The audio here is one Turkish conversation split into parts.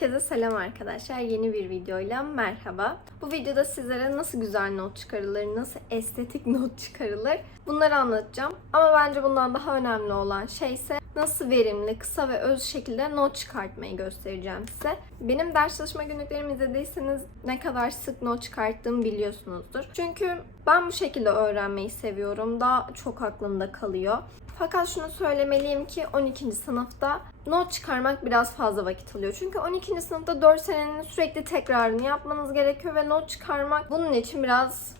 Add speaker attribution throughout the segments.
Speaker 1: Herkese selam arkadaşlar. Yeni bir videoyla merhaba. Bu videoda sizlere nasıl güzel not çıkarılır, nasıl estetik not çıkarılır bunları anlatacağım. Ama bence bundan daha önemli olan şey ise nasıl verimli, kısa ve öz şekilde not çıkartmayı göstereceğim size. Benim ders çalışma günlüklerimi izlediyseniz ne kadar sık not çıkarttığımı biliyorsunuzdur. Çünkü ben bu şekilde öğrenmeyi seviyorum. Daha çok aklımda kalıyor. Fakat şunu söylemeliyim ki 12. sınıfta not çıkarmak biraz fazla vakit alıyor. Çünkü 12. sınıfta 4 senenin sürekli tekrarını yapmanız gerekiyor ve not çıkarmak bunun için biraz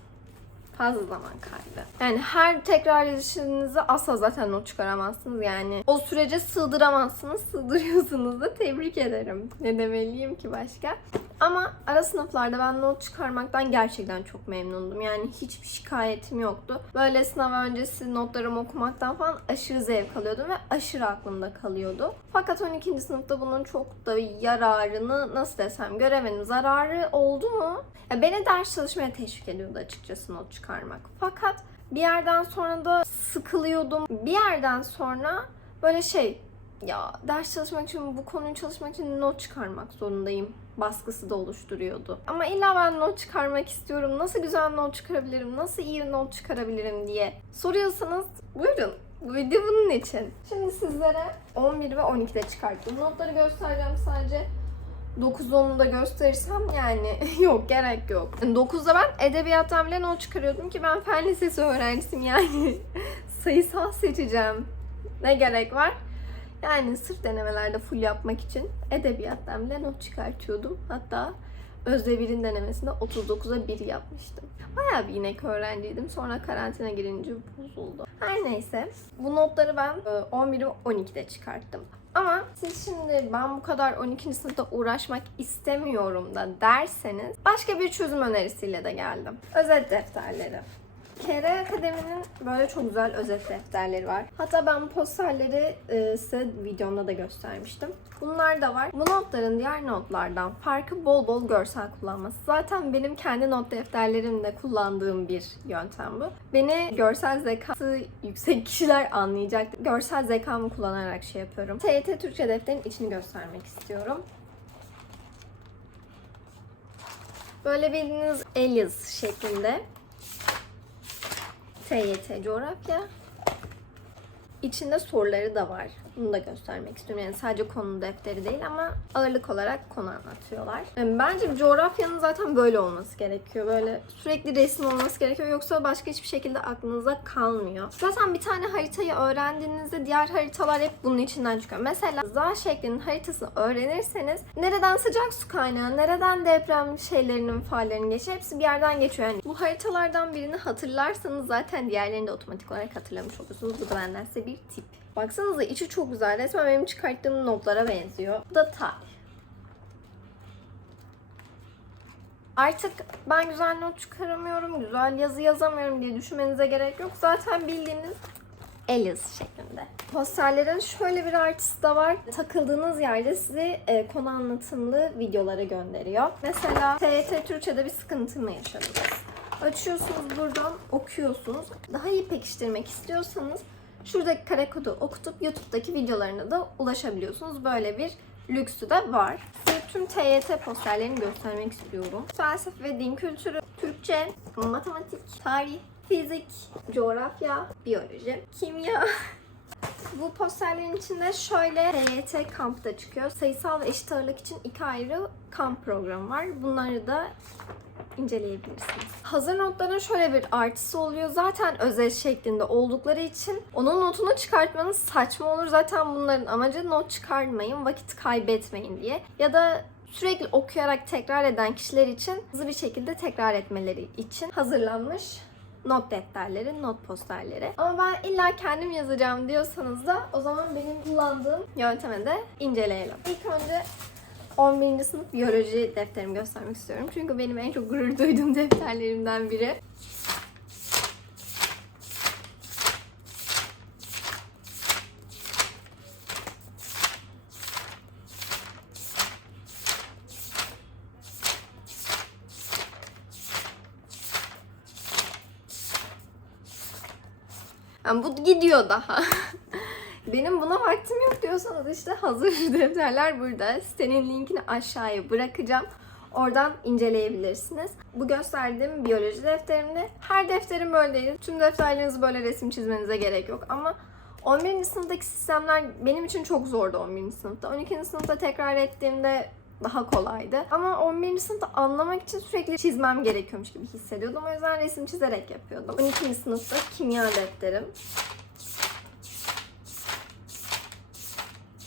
Speaker 1: fazla zaman kaybı. Yani her tekrar edişinizde asla zaten not çıkaramazsınız. Yani o sürece sığdıramazsınız. Sığdırıyorsunuz da tebrik ederim. Ne demeliyim ki başka? Ama ara sınıflarda ben not çıkarmaktan gerçekten çok memnundum. Yani hiçbir şikayetim yoktu. Böyle sınav öncesi notlarımı okumaktan falan aşırı zevk alıyordum ve aşırı aklımda kalıyordu. Fakat 12. sınıfta bunun çok da yararını nasıl desem göremedim. Zararı oldu mu? Ya beni ders çalışmaya teşvik ediyordu açıkçası not çıkarmak. Fakat bir yerden sonra da sıkılıyordum. Bir yerden sonra böyle şey ya ders çalışmak için bu konuyu çalışmak için not çıkarmak zorundayım baskısı da oluşturuyordu. Ama illa ben not çıkarmak istiyorum. Nasıl güzel not çıkarabilirim? Nasıl iyi not çıkarabilirim diye soruyorsanız buyurun. Bu video bunun için. Şimdi sizlere 11 ve 12'de çıkarttım. Notları göstereceğim sadece 9 10'u da gösterirsem yani yok gerek yok. 9'da ben edebiyattan bile not çıkarıyordum ki ben fen lisesi öğrencisiyim yani sayısal seçeceğim. Ne gerek var? Yani sırf denemelerde full yapmak için edebiyattan bile not çıkartıyordum. Hatta Özde 1'in denemesinde 39'a 1 yapmıştım. Bayağı bir inek öğrenciydim. Sonra karantina girince bozuldu. Her neyse bu notları ben e, 11 ve 12'de çıkarttım. Ama siz şimdi ben bu kadar 12. sınıfta uğraşmak istemiyorum da derseniz başka bir çözüm önerisiyle de geldim. Özet defterleri. Kere Akademi'nin böyle çok güzel özet defterleri var. Hatta ben bu posterleri e, size videomda da göstermiştim. Bunlar da var. Bu notların diğer notlardan farkı bol bol görsel kullanması. Zaten benim kendi not defterlerimde kullandığım bir yöntem bu. Beni görsel zekası yüksek kişiler anlayacak. Görsel zekamı kullanarak şey yapıyorum. TYT Türkçe defterin içini göstermek istiyorum. Böyle bildiğiniz el yazısı şeklinde TYT coğrafya. İçinde soruları da var. Bunu da göstermek istiyorum. Yani sadece konu defteri değil ama ağırlık olarak konu anlatıyorlar. Yani bence coğrafyanın zaten böyle olması gerekiyor. Böyle sürekli resim olması gerekiyor. Yoksa başka hiçbir şekilde aklınıza kalmıyor. Zaten bir tane haritayı öğrendiğinizde diğer haritalar hep bunun içinden çıkıyor. Mesela Z şeklinin haritasını öğrenirseniz nereden sıcak su kaynağı, nereden deprem şeylerinin faallerinin geçiyor hepsi bir yerden geçiyor. Yani bu haritalardan birini hatırlarsanız zaten diğerlerini de otomatik olarak hatırlamış olursunuz. Bu da benden size bir tip. Baksanıza içi çok güzel. Resmen benim çıkarttığım notlara benziyor. Bu da tarih. Artık ben güzel not çıkaramıyorum, güzel yazı yazamıyorum diye düşünmenize gerek yok. Zaten bildiğiniz el yazısı şeklinde. Posterlerin şöyle bir artısı da var. Takıldığınız yerde sizi e, konu anlatımlı videolara gönderiyor. Mesela TYT Türkçe'de bir sıkıntı mı yaşadınız? Açıyorsunuz buradan okuyorsunuz. Daha iyi pekiştirmek istiyorsanız şuradaki kare kodu okutup YouTube'daki videolarına da ulaşabiliyorsunuz. Böyle bir lüksü de var. Size tüm TYT posterlerini göstermek istiyorum. Felsefe ve din kültürü, Türkçe, matematik, tarih, fizik, coğrafya, biyoloji, kimya. Bu posterlerin içinde şöyle TYT kampta çıkıyor. Sayısal ve eşit ağırlık için iki ayrı kamp programı var. Bunları da inceleyebilirsiniz. Hazır notların şöyle bir artısı oluyor. Zaten özel şeklinde oldukları için onun notunu çıkartmanız saçma olur. Zaten bunların amacı not çıkarmayın, vakit kaybetmeyin diye. Ya da sürekli okuyarak tekrar eden kişiler için hızlı bir şekilde tekrar etmeleri için hazırlanmış not defterleri, not posterleri. Ama ben illa kendim yazacağım diyorsanız da o zaman benim kullandığım yönteme de inceleyelim. İlk önce 11. sınıf biyoloji defterimi göstermek istiyorum. Çünkü benim en çok gurur duyduğum defterlerimden biri. Yani bu gidiyor daha. Benim buna vaktim yok diyorsanız işte hazır defterler burada. Sitenin linkini aşağıya bırakacağım. Oradan inceleyebilirsiniz. Bu gösterdiğim biyoloji defterimde. Her defterim böyle değil. Tüm defterlerinizi böyle resim çizmenize gerek yok. Ama 11. sınıftaki sistemler benim için çok zordu 11. sınıfta. 12. sınıfta tekrar ettiğimde daha kolaydı. Ama 11. sınıfta anlamak için sürekli çizmem gerekiyormuş gibi hissediyordum. O yüzden resim çizerek yapıyordum. 12. sınıfta kimya defterim.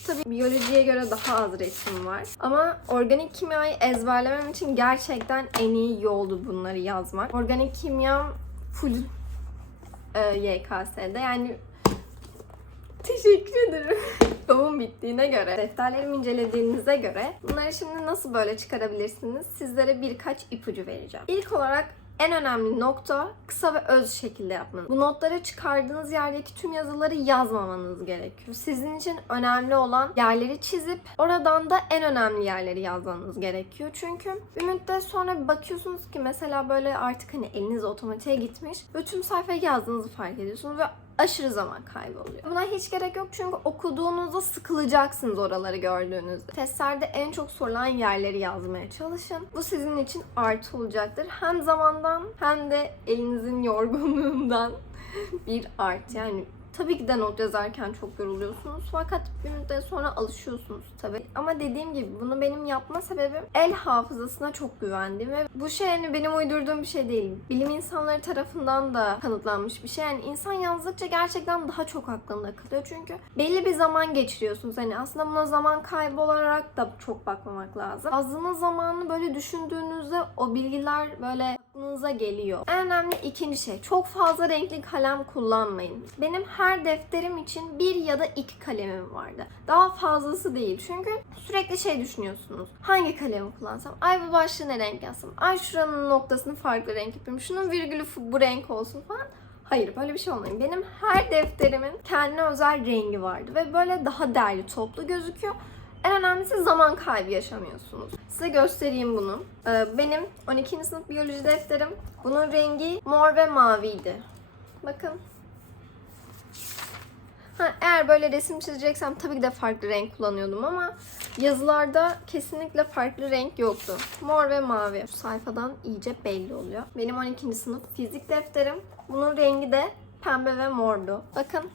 Speaker 1: Tabii biyolojiye göre daha az resim var. Ama organik kimyayı ezberlemem için gerçekten en iyi yoldu bunları yazmak. Organik kimya full e, YKS'de yani Teşekkür ederim. Doğum bittiğine göre, defterlerimi incelediğinize göre bunları şimdi nasıl böyle çıkarabilirsiniz? Sizlere birkaç ipucu vereceğim. İlk olarak en önemli nokta kısa ve öz şekilde yapmanız. Bu notları çıkardığınız yerdeki tüm yazıları yazmamanız gerekiyor. Sizin için önemli olan yerleri çizip oradan da en önemli yerleri yazmanız gerekiyor. Çünkü bir müddet sonra bakıyorsunuz ki mesela böyle artık hani eliniz otomatiğe gitmiş ve tüm sayfayı yazdığınızı fark ediyorsunuz ve aşırı zaman kaybı oluyor. Buna hiç gerek yok çünkü okuduğunuzda sıkılacaksınız oraları gördüğünüzde. Testlerde en çok sorulan yerleri yazmaya çalışın. Bu sizin için artı olacaktır. Hem zamandan hem de elinizin yorgunluğundan bir artı. Yani Tabii ki de not yazarken çok yoruluyorsunuz fakat bir müddet sonra alışıyorsunuz tabii. Ama dediğim gibi bunu benim yapma sebebim el hafızasına çok güvendiğim ve bu şey hani benim uydurduğum bir şey değil. Bilim insanları tarafından da kanıtlanmış bir şey. Yani insan yazdıkça gerçekten daha çok aklında kalıyor. Çünkü belli bir zaman geçiriyorsunuz. Hani aslında buna zaman kaybı olarak da çok bakmamak lazım. Yazdığınız zamanı böyle düşündüğünüzde o bilgiler böyle aklınıza geliyor. En önemli ikinci şey çok fazla renkli kalem kullanmayın. Benim her defterim için bir ya da iki kalemim vardı. Daha fazlası değil. Çünkü sürekli şey düşünüyorsunuz. Hangi kalemi kullansam? Ay bu başlığı ne renk yazsam? Ay şuranın noktasını farklı renk yapayım. Şunun virgülü bu renk olsun falan. Hayır böyle bir şey olmuyor. Benim her defterimin kendine özel rengi vardı ve böyle daha değerli toplu gözüküyor. En önemlisi zaman kaybı yaşamıyorsunuz. Size göstereyim bunu. Ee, Benim 12. sınıf biyoloji defterim. Bunun rengi mor ve maviydi. Bakın. Ha, eğer böyle resim çizeceksem tabii ki de farklı renk kullanıyordum ama yazılarda kesinlikle farklı renk yoktu. Mor ve mavi. Şu sayfadan iyice belli oluyor. Benim 12. sınıf fizik defterim. Bunun rengi de pembe ve mordu. Bakın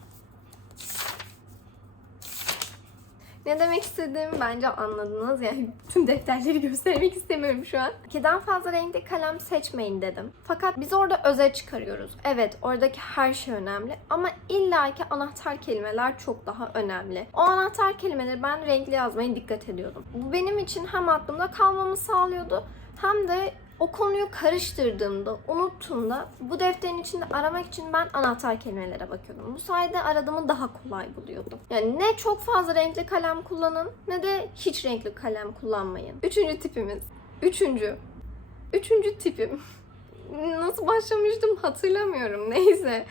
Speaker 1: Ne demek istediğimi bence anladınız. Yani tüm defterleri göstermek istemiyorum şu an. İkiden fazla renkli kalem seçmeyin dedim. Fakat biz orada öze çıkarıyoruz. Evet oradaki her şey önemli ama illaki anahtar kelimeler çok daha önemli. O anahtar kelimeleri ben renkli yazmaya dikkat ediyordum. Bu benim için hem aklımda kalmamı sağlıyordu hem de o konuyu karıştırdığımda, unuttuğumda bu defterin içinde aramak için ben anahtar kelimelere bakıyordum. Bu sayede aradığımı daha kolay buluyordum. Yani ne çok fazla renkli kalem kullanın ne de hiç renkli kalem kullanmayın. Üçüncü tipimiz. Üçüncü. Üçüncü tipim. Nasıl başlamıştım hatırlamıyorum. Neyse.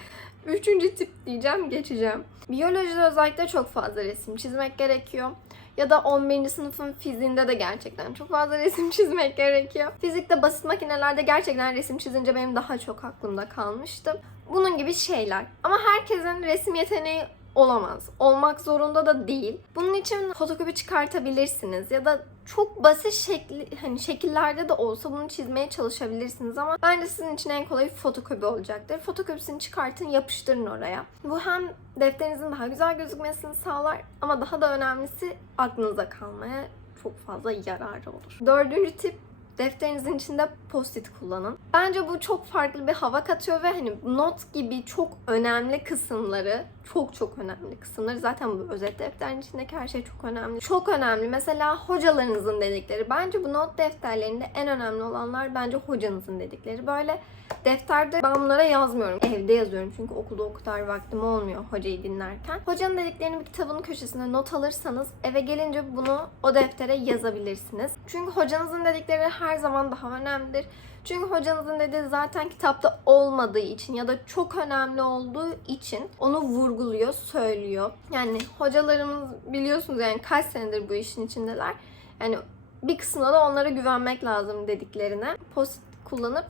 Speaker 1: Üçüncü tip diyeceğim, geçeceğim. Biyolojide özellikle çok fazla resim çizmek gerekiyor. Ya da 11. sınıfın fiziğinde de gerçekten çok fazla resim çizmek gerekiyor. Fizikte basit makinelerde gerçekten resim çizince benim daha çok aklımda kalmıştı. Bunun gibi şeyler. Ama herkesin resim yeteneği olamaz. Olmak zorunda da değil. Bunun için fotokopi çıkartabilirsiniz ya da çok basit şekli hani şekillerde de olsa bunu çizmeye çalışabilirsiniz ama bence sizin için en kolayı fotokopi olacaktır. Fotokopisini çıkartın, yapıştırın oraya. Bu hem defterinizin daha güzel gözükmesini sağlar ama daha da önemlisi aklınıza kalmaya çok fazla yararı olur. Dördüncü tip Defterinizin içinde post-it kullanın. Bence bu çok farklı bir hava katıyor ve hani not gibi çok önemli kısımları, çok çok önemli kısımları zaten bu özet defterin içindeki her şey çok önemli. Çok önemli. Mesela hocalarınızın dedikleri. Bence bu not defterlerinde en önemli olanlar bence hocanızın dedikleri. Böyle defterde ben bunlara yazmıyorum. Evde yazıyorum çünkü okulda o kadar vaktim olmuyor hocayı dinlerken. Hocanın dediklerini bir kitabın köşesine not alırsanız eve gelince bunu o deftere yazabilirsiniz. Çünkü hocanızın dedikleri her zaman daha önemlidir. Çünkü hocanızın dediği zaten kitapta olmadığı için ya da çok önemli olduğu için onu vurguluyor, söylüyor. Yani hocalarımız biliyorsunuz yani kaç senedir bu işin içindeler. Yani bir kısmında da onlara güvenmek lazım dediklerine. Post kullanıp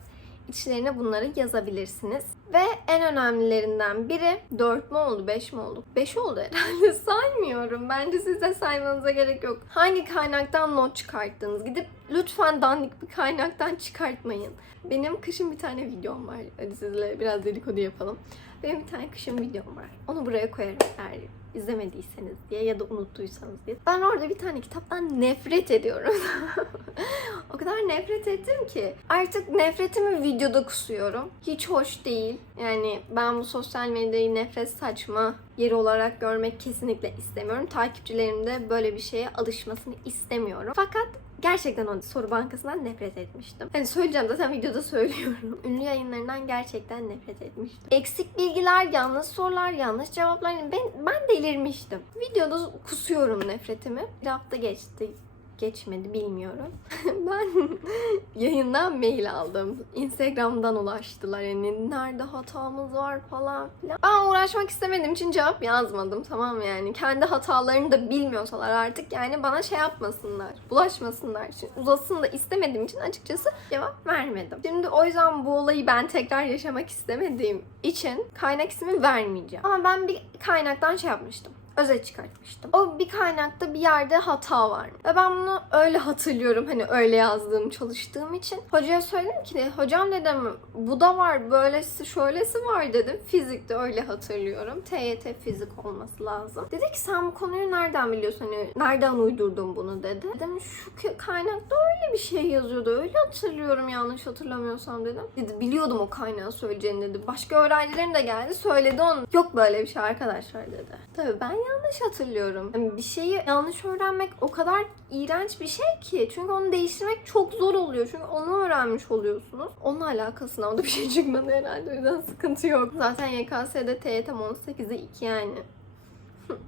Speaker 1: içlerine bunları yazabilirsiniz. Ve en önemlilerinden biri 4 mü oldu 5 mi oldu? 5 oldu herhalde saymıyorum. Bence siz de saymanıza gerek yok. Hangi kaynaktan not çıkarttınız? Gidip lütfen dandik bir kaynaktan çıkartmayın. Benim kışın bir tane videom var. Hadi sizle biraz dedikodu yapalım. Benim bir tane kışın videom var. Onu buraya koyarım eğer izlemediyseniz diye ya da unuttuysanız diye. Ben orada bir tane kitaptan nefret ediyorum. o kadar nefret ettim ki artık nefretimi videoda kusuyorum. Hiç hoş değil. Yani ben bu sosyal medyayı nefret saçma yeri olarak görmek kesinlikle istemiyorum. Takipçilerim de böyle bir şeye alışmasını istemiyorum. Fakat gerçekten o soru bankasından nefret etmiştim. Hani söyleyeceğim zaten videoda söylüyorum. Ünlü yayınlarından gerçekten nefret etmiştim. Eksik bilgiler, yanlış sorular, yanlış cevaplar. Yani ben, ben delirmiştim. Videoda kusuyorum nefretimi. Bir hafta geçti geçmedi bilmiyorum. ben yayından mail aldım. Instagram'dan ulaştılar. Yani nerede hatamız var falan filan. Ben uğraşmak istemediğim için cevap yazmadım tamam mı yani. Kendi hatalarını da bilmiyorsalar artık yani bana şey yapmasınlar. Bulaşmasınlar için. Uzasın da istemediğim için açıkçası cevap vermedim. Şimdi o yüzden bu olayı ben tekrar yaşamak istemediğim için kaynak ismi vermeyeceğim. Ama ben bir kaynaktan şey yapmıştım özet çıkartmıştım. O bir kaynakta bir yerde hata var. Ve ben bunu öyle hatırlıyorum hani öyle yazdığım çalıştığım için. Hocaya söyledim ki hocam dedim bu da var böylesi şöylesi var dedim. Fizikte öyle hatırlıyorum. TYT fizik olması lazım. Dedi ki sen bu konuyu nereden biliyorsun hani nereden uydurdun bunu dedi. Dedim şu kaynakta öyle bir şey yazıyordu öyle hatırlıyorum yanlış hatırlamıyorsam dedim. Dedi biliyordum o kaynağı söyleyeceğini dedi. Başka öğrencilerim de geldi söyledi onu. Yok böyle bir şey arkadaşlar dedi. Tabii ben yanlış hatırlıyorum. Yani bir şeyi yanlış öğrenmek o kadar iğrenç bir şey ki. Çünkü onu değiştirmek çok zor oluyor. Çünkü onu öğrenmiş oluyorsunuz. Onunla alakalı sınavda bir şey çıkmadı herhalde. O yüzden sıkıntı yok. Zaten YKS'de TYT 18'e 2 yani.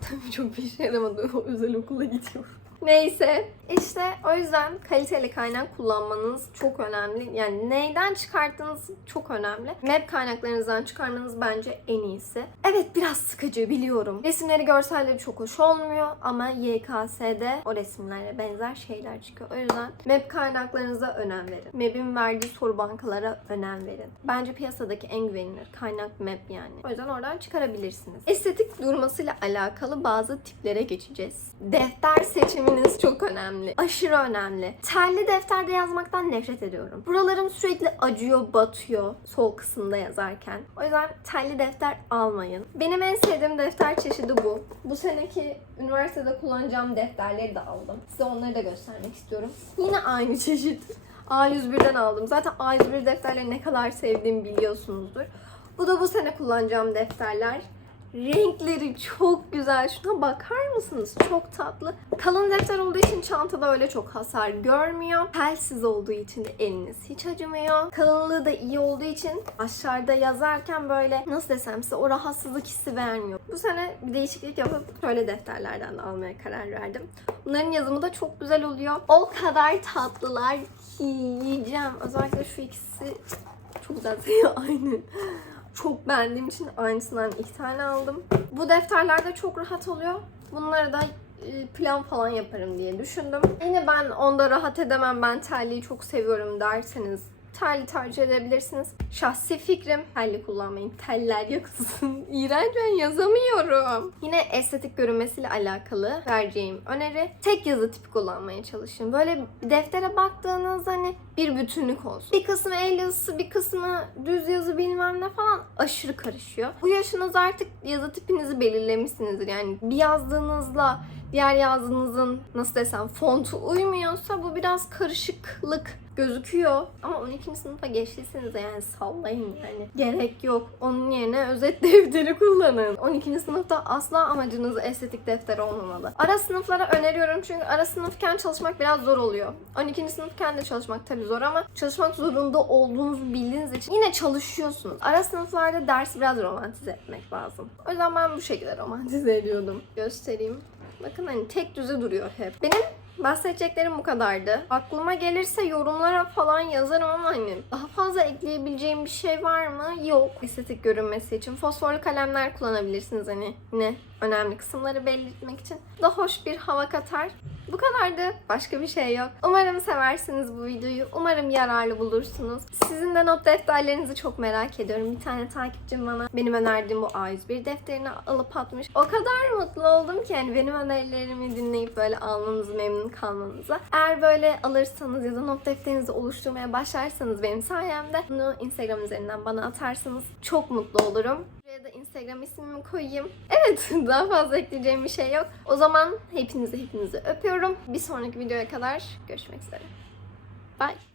Speaker 1: Tabii çok bir işe yaramadı. O özel okula gidiyorum. Neyse işte o yüzden kaliteli kaynak kullanmanız çok önemli. Yani neyden çıkarttığınız çok önemli. Map kaynaklarınızdan çıkarmanız bence en iyisi. Evet biraz sıkıcı biliyorum. Resimleri görselleri çok hoş olmuyor ama YKS'de o resimlerle benzer şeyler çıkıyor. O yüzden map kaynaklarınıza önem verin. Map'in verdiği soru bankalara önem verin. Bence piyasadaki en güvenilir kaynak map yani. O yüzden oradan çıkarabilirsiniz. Estetik durmasıyla alakalı bazı tiplere geçeceğiz. Defter seçiminiz çok önemli. Aşırı önemli. Terli defterde yazmaktan nefret ediyorum. Buralarım sürekli acıyor, batıyor sol kısımda yazarken. O yüzden terli defter almayın. Benim en sevdiğim defter çeşidi bu. Bu seneki üniversitede kullanacağım defterleri de aldım. Size onları da göstermek istiyorum. Yine aynı çeşit. A101'den aldım. Zaten A101 defterleri ne kadar sevdiğimi biliyorsunuzdur. Bu da bu sene kullanacağım defterler. Renkleri çok güzel. Şuna bakar mısınız? Çok tatlı. Kalın defter olduğu için çantada öyle çok hasar görmüyor. Telsiz olduğu için de eliniz hiç acımıyor. Kalınlığı da iyi olduğu için aşağıda yazarken böyle nasıl desem size o rahatsızlık hissi vermiyor. Bu sene bir değişiklik yapıp şöyle defterlerden de almaya karar verdim. Bunların yazımı da çok güzel oluyor. O kadar tatlılar ki yiyeceğim. Özellikle şu ikisi çok güzel. Aynı çok beğendiğim için aynısından iki tane aldım. Bu defterlerde çok rahat oluyor. Bunları da e, plan falan yaparım diye düşündüm. Yine ben onda rahat edemem. Ben terliği çok seviyorum derseniz terli tercih edebilirsiniz. Şahsi fikrim telli kullanmayın. Teller yakılsın. İğrenç ben yazamıyorum. Yine estetik görünmesiyle alakalı vereceğim öneri tek yazı tipi kullanmaya çalışın. Böyle deftere baktığınız hani bir bütünlük olsun. Bir kısmı el yazısı, bir kısmı düz yazı bilmem ne falan aşırı karışıyor. Bu yaşınız artık yazı tipinizi belirlemişsinizdir. Yani bir yazdığınızla diğer yazdığınızın nasıl desem fontu uymuyorsa bu biraz karışıklık gözüküyor. Ama 12. sınıfa geçtiyseniz de yani sallayın yani. Gerek yok. Onun yerine özet defteri kullanın. 12. sınıfta asla amacınız estetik defter olmamalı. Ara sınıflara öneriyorum çünkü ara sınıfken çalışmak biraz zor oluyor. 12. sınıfken de çalışmak tabii zor ama çalışmak zorunda olduğunuzu bildiğiniz için yine çalışıyorsunuz. Ara sınıflarda dersi biraz romantize etmek lazım. O yüzden ben bu şekilde romantize ediyordum. Göstereyim. Bakın hani tek düze duruyor hep. Benim bahsedeceklerim bu kadardı. Aklıma gelirse yorumlara falan yazarım ama hani daha fazla ekleyebileceğim bir şey var mı? Yok. Estetik görünmesi için fosforlu kalemler kullanabilirsiniz hani yine önemli kısımları belirtmek için. Daha hoş bir hava katar. Bu kadardı. Başka bir şey yok. Umarım seversiniz bu videoyu. Umarım yararlı bulursunuz. Sizin de not defterlerinizi çok merak ediyorum. Bir tane takipçim bana benim önerdiğim bu A101 defterini alıp atmış. O kadar mutlu oldum ki yani benim önerilerimi dinleyip böyle almanızı, memnun kalmanıza. Eğer böyle alırsanız ya da not defterinizi oluşturmaya başlarsanız benim sayemde bunu Instagram üzerinden bana atarsanız çok mutlu olurum. Buraya da Instagram ismimi koyayım. Evet daha fazla ekleyeceğim bir şey yok. O zaman hepinizi hepinizi öpüyorum. Bir sonraki videoya kadar görüşmek üzere. Bye.